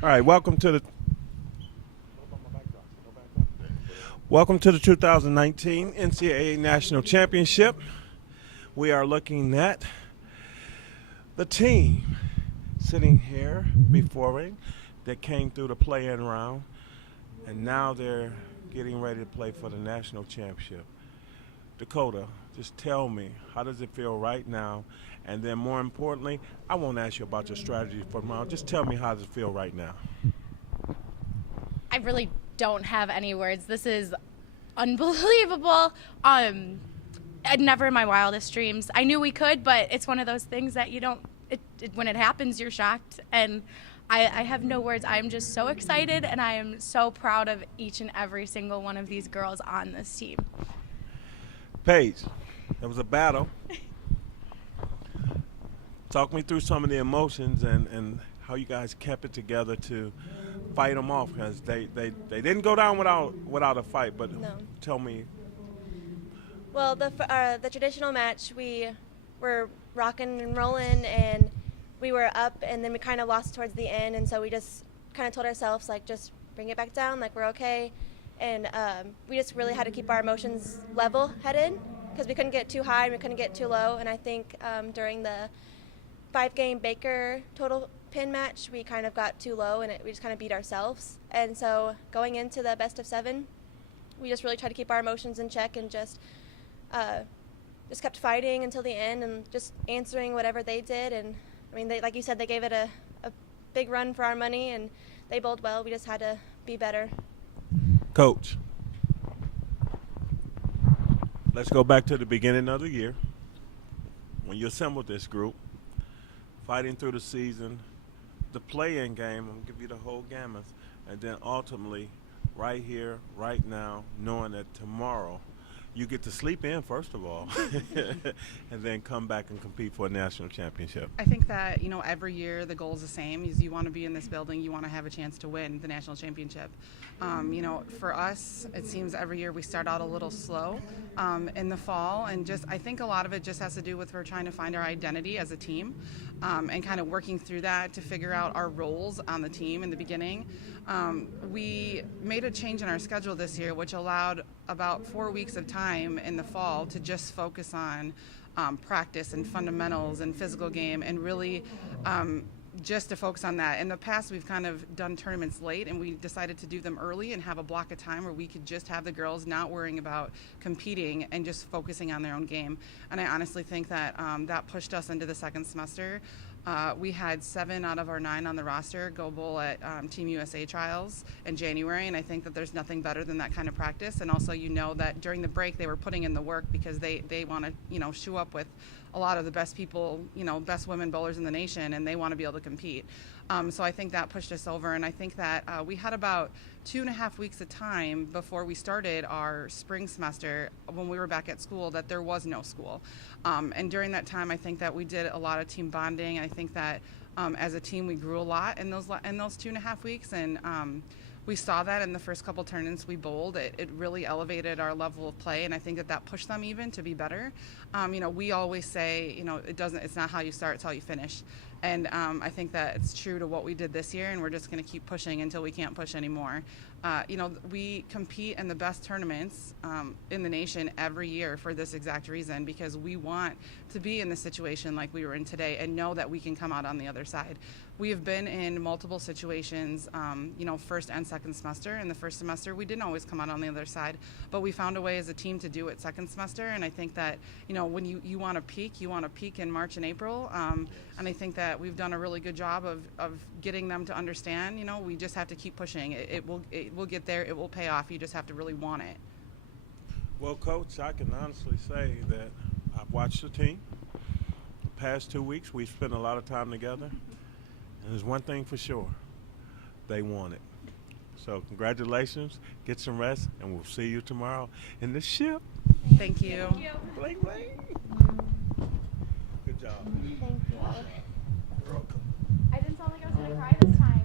All right, welcome to the 2019 NCAA National Championship. We are looking at the team sitting here before me that came through the play-in round, and now they're getting ready to play for the national championship. Dakota, just tell me, how does it feel right now? And then more importantly, I won't ask you about your strategy for tomorrow. Just tell me, how does it feel right now? I really don't have any words. This is unbelievable. Never in my wildest dreams. I knew we could, but it's one of those things that you don't, when it happens, you're shocked. And I have no words. I'm just so excited, and I am so proud of each and every single one of these girls on this team. Paige, it was a battle. Talk me through some of the emotions and how you guys kept it together to fight them off, because they didn't go down without a fight. But No. Tell me. Well, the traditional match, we were rocking and rolling, and we were up, and then we kind of lost towards the end, and so we just kind of told ourselves, like, just bring it back down, like, we're okay. And we just really had to keep our emotions level-headed, because we couldn't get too high and we couldn't get too low. And I think during the 5-game Baker total pin match, we kind of got too low, and we just kind of beat ourselves. And so going into the best of 7, we just really tried to keep our emotions in check and just kept fighting until the end and just answering whatever they did. And I mean, like you said, they gave it a big run for our money, and they bowled well. We just had to be better. Coach, let's go back to the beginning of the year when you assembled this group, fighting through the season, the play-in game. I'm going to give you the whole gamut, and then ultimately right here, right now, knowing that tomorrow you get to sleep in, first of all, and then come back and compete for a national championship. I think that, every year the goal is the same. Is you want to be in this building, you want to have a chance to win the national championship. For us, it seems every year we start out a little slow in the fall, and I think a lot of it just has to do with we're trying to find our identity as a team, and kind of working through that to figure out our roles on the team in the beginning. We made a change in our schedule this year, which allowed about 4 weeks of time in the fall to just focus on practice and fundamentals and physical game, and really just to focus on that. In the past, we've kind of done tournaments late, and we decided to do them early and have a block of time where we could just have the girls not worrying about competing and just focusing on their own game. And I honestly think that that pushed us into the second semester. We had 7 out of our 9 on the roster go bowl at Team USA trials in January, and I think that there's nothing better than that kind of practice. And also, that during the break they were putting in the work because they want to, shoe up with a lot of the best people, best women bowlers in the nation, and they want to be able to compete. So I think that pushed us over, and I think that we had about 2.5 weeks of time before we started our spring semester when we were back at school that there was no school. And during that time, I think that we did a lot of team bonding. I think that as a team we grew a lot in those 2.5 weeks, and we saw that in the first couple tournaments we bowled. It really elevated our level of play, and I think that pushed them even to be better. We always say, it's not how you start, it's how you finish. And I think that it's true to what we did this year, and we're just going to keep pushing until we can't push anymore. We compete in the best tournaments in the nation every year for this exact reason, because we want to be in the situation like we were in today and know that we can come out on the other side. We have been in multiple situations, first and second semester. In the first semester, we didn't always come out on the other side, but we found a way as a team to do it second semester. And I think that, when you want to peak in March and April. And I think that we've done a really good job of getting them to understand, we just have to keep pushing. It will get there. It will pay off. You just have to really want it. Well, Coach, I can honestly say that I've watched the team. The past 2 weeks, we've spent a lot of time together. And there's one thing for sure. They want it. So congratulations. Get some rest, and we'll see you tomorrow in the ship. Thank you. Bling, bling. Good job. Thank you. You're welcome. I didn't sound like I was going to cry this time.